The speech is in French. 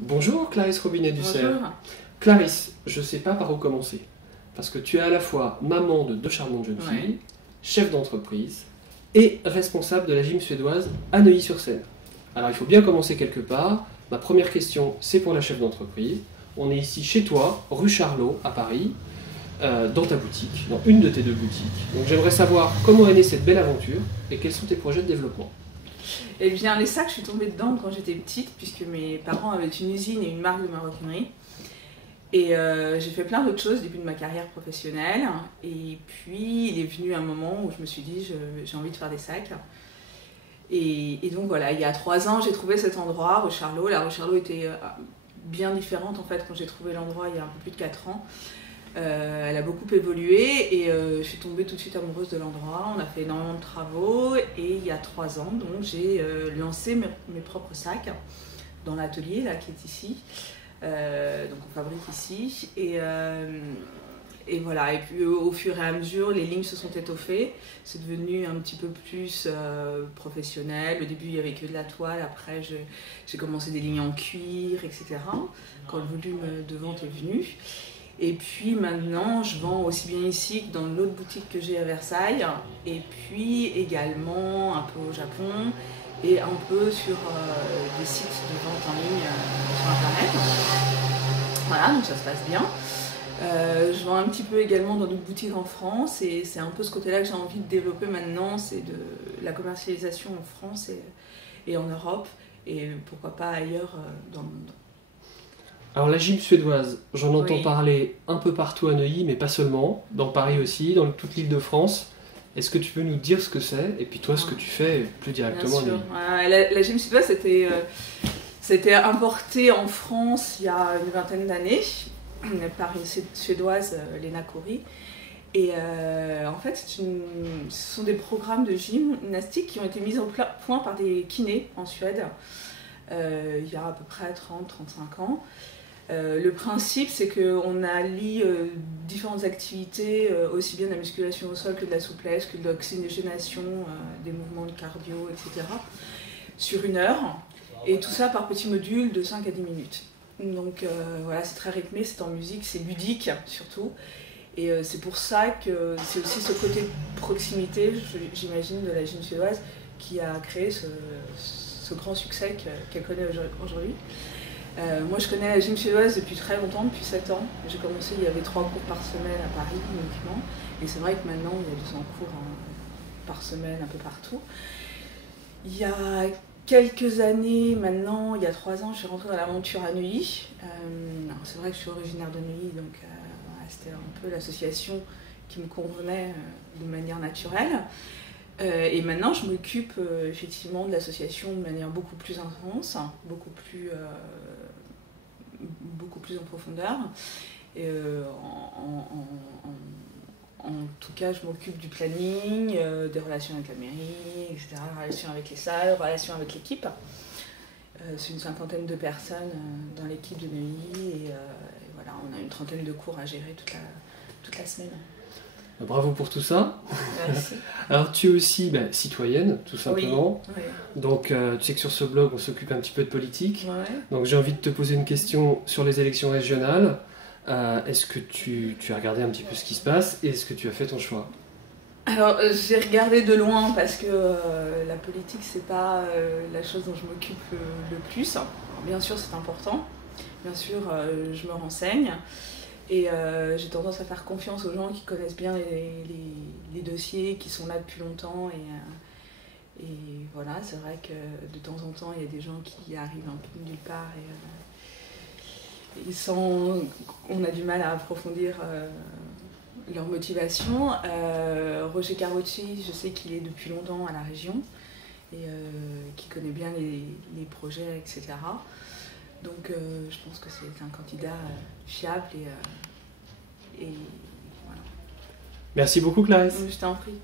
Bonjour Clarisse Robinet-Dussert. Bonjour. Clarisse, je ne sais pas par où commencer. Parce que tu es à la fois maman de deux charmantes jeunes filles, chef d'entreprise et responsable de la gym suédoise à Neuilly-sur-Seine. Alors il faut bien commencer quelque part. Ma première question, c'est pour la chef d'entreprise. On est ici chez toi, rue Charlot, à Paris, dans ta boutique, dans une de tes deux boutiques. Donc j'aimerais savoir comment est née cette belle aventure et quels sont tes projets de développement. Eh bien, les sacs, je suis tombée dedans quand j'étais petite, puisque mes parents avaient une usine et une marque de maroquinerie. Et j'ai fait plein d'autres choses au début de ma carrière professionnelle. Et puis, il est venu un moment où je me suis dit, j'ai envie de faire des sacs. Et donc voilà, il y a 3 ans, j'ai trouvé cet endroit, rue Charlot. La rue Charlot était bien différente en fait quand j'ai trouvé l'endroit il y a un peu plus de 4 ans. Elle a beaucoup évolué et je suis tombée tout de suite amoureuse de l'endroit. On a fait énormément de travaux et il y a 3 ans, donc j'ai lancé mes propres sacs dans l'atelier là qui est ici. Donc on fabrique ici et voilà. Et puis au fur et à mesure, les lignes se sont étoffées. C'est devenu un petit peu plus professionnel. Au début, il n'y avait que de la toile. Après, j'ai commencé des lignes en cuir, etc. Quand le volume de vente est venu. Et puis maintenant, je vends aussi bien ici que dans l'autre boutique que j'ai à Versailles, et puis également un peu au Japon et un peu sur des sites de vente en ligne sur Internet. Voilà, donc ça se passe bien. Je vends un petit peu également dans d'autres boutiques en France, et c'est un peu ce côté-là que j'ai envie de développer maintenant, c'est de la commercialisation en France et en Europe, et pourquoi pas ailleurs dans le monde. Alors la gym suédoise, j'en entends Oui. parler un peu partout à Neuilly, mais pas seulement, dans Paris aussi, dans toute l'Île-de-France. Est-ce que tu peux nous dire ce que c'est, et puis toi ce que tu fais plus directement à Bien sûr. Neuilly? La gym suédoise, c'était importé en France il y a une vingtaine d'années par une suédoise, Lena Kori. Et en fait, ce sont des programmes de gymnastique qui ont été mis au point par des kinés en Suède il y a à peu près 30-35 ans. Le principe, c'est qu'on allie différentes activités, aussi bien de la musculation au sol que de la souplesse, que de l'oxygénation, des mouvements de cardio, etc., sur 1 heure. Et tout ça par petits modules de 5 à 10 minutes. Donc voilà, c'est très rythmé, c'est en musique, c'est ludique surtout. Et c'est pour ça que c'est aussi ce côté proximité, j'imagine, de la gym suédoise qui a créé ce grand succès qu'elle connaît aujourd'hui. Moi, je connais la gym suédoise depuis très longtemps, depuis 7 ans. J'ai commencé, il y avait 3 cours par semaine à Paris uniquement. Et c'est vrai que maintenant, il y a 200 cours par semaine un peu partout. Il y a quelques années, maintenant, il y a 3 ans, je suis rentrée dans l'aventure à Neuilly. C'est vrai que je suis originaire de Neuilly, donc voilà, c'était un peu l'association qui me convenait de manière naturelle. Et maintenant, je m'occupe effectivement de l'association de manière beaucoup plus intense, beaucoup plus en profondeur. Et, en tout cas, je m'occupe du planning, des relations avec la mairie, etc., relations avec les salles, relations avec l'équipe. C'est une 50aine de personnes dans l'équipe de Neuilly, et voilà, on a une 30aine de cours à gérer toute la semaine. Bravo pour tout ça. Merci. Alors tu es aussi citoyenne, tout simplement. Oui, oui. Donc tu sais que sur ce blog, on s'occupe un petit peu de politique. Ouais. Donc j'ai envie de te poser une question sur les élections régionales. Est-ce que tu as regardé un petit peu ce qui se passe et est-ce que tu as fait ton choix? Alors, j'ai regardé de loin parce que la politique, c'est pas la chose dont je m'occupe le plus. Alors, bien sûr, c'est important. Bien sûr, je me renseigne. Et j'ai tendance à faire confiance aux gens qui connaissent bien les dossiers, qui sont là depuis longtemps. Et voilà, c'est vrai que de temps en temps, il y a des gens qui arrivent un peu de nulle part et on a du mal à approfondir leur motivation. Roger Carucci, je sais qu'il est depuis longtemps à la région et qui connaît bien les projets, etc. Donc je pense que c'est un candidat fiable et voilà. Merci beaucoup Clarisse. Je t'en prie.